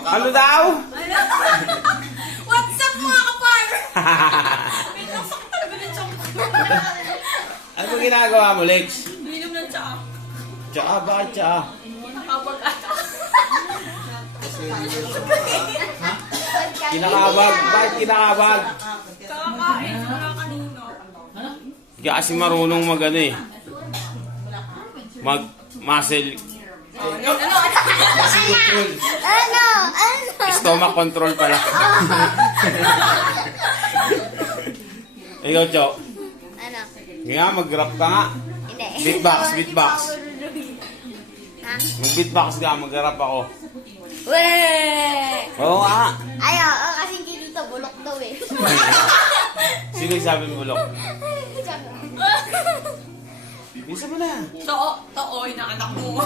Ano daw? What's up mga kapar? May nasakit talaga ng chok. Ano ba ginagawa mo, Lex? Minom ng tsaa. Tsaa, bakit tsaa? Nakabag ata. Kinakabag, bakit kinakabag? Kakakain ko na kanino. Hindi ka kasi marunong mag ano eh. Mag-muscle. Ano? Stomach control pala. Ikaw, Chok. Ano? Hindi nga, mag-rap ka nga. Hindi. Beatbox, beatbox. Ha? Mag-beatbox ka, mag-rap ako. Weh! Oo nga. Ayaw, kasi hindi dito bulok daw eh. Sino yung sabi mo, Bulok? Bisa mo na. Tooy na anak mo.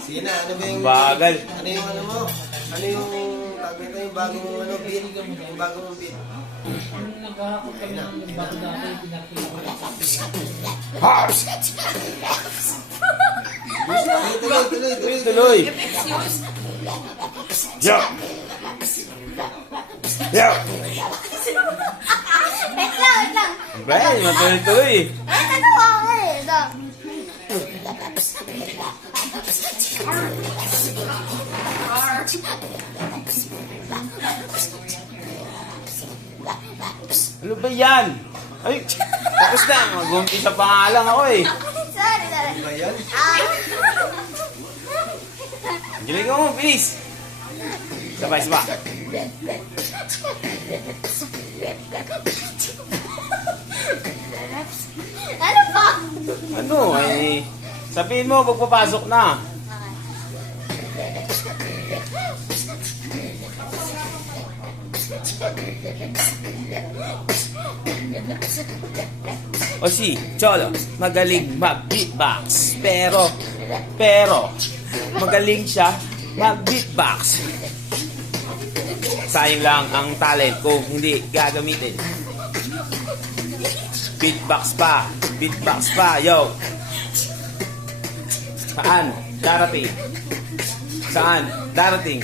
Sina, ano ba yung... Bagal. Ano yung ano mo? Ano yung... Tawag nito yung bagong ano, beat? Yung bagong beat. House! Tuloy. Tuloy. Excuse. Yo! Yo! Wait lang. Ben, matuloy-tuloy. Ano ako eh? Ito. Ano ba yan? Ay, tapos na. Mag-umpisa pa nga lang ako eh. Sorry. Ba yan? Galing mo, bilis. Sabay. Ano ba? Ano ay... Sabihin mo, magpapasok na. O si Cholo, magaling mag-beatbox. Pero, magaling siya mag-beatbox. Sayang lang ang talent kung hindi gagamitin. Beatbox pa, yo. Saan? Darating?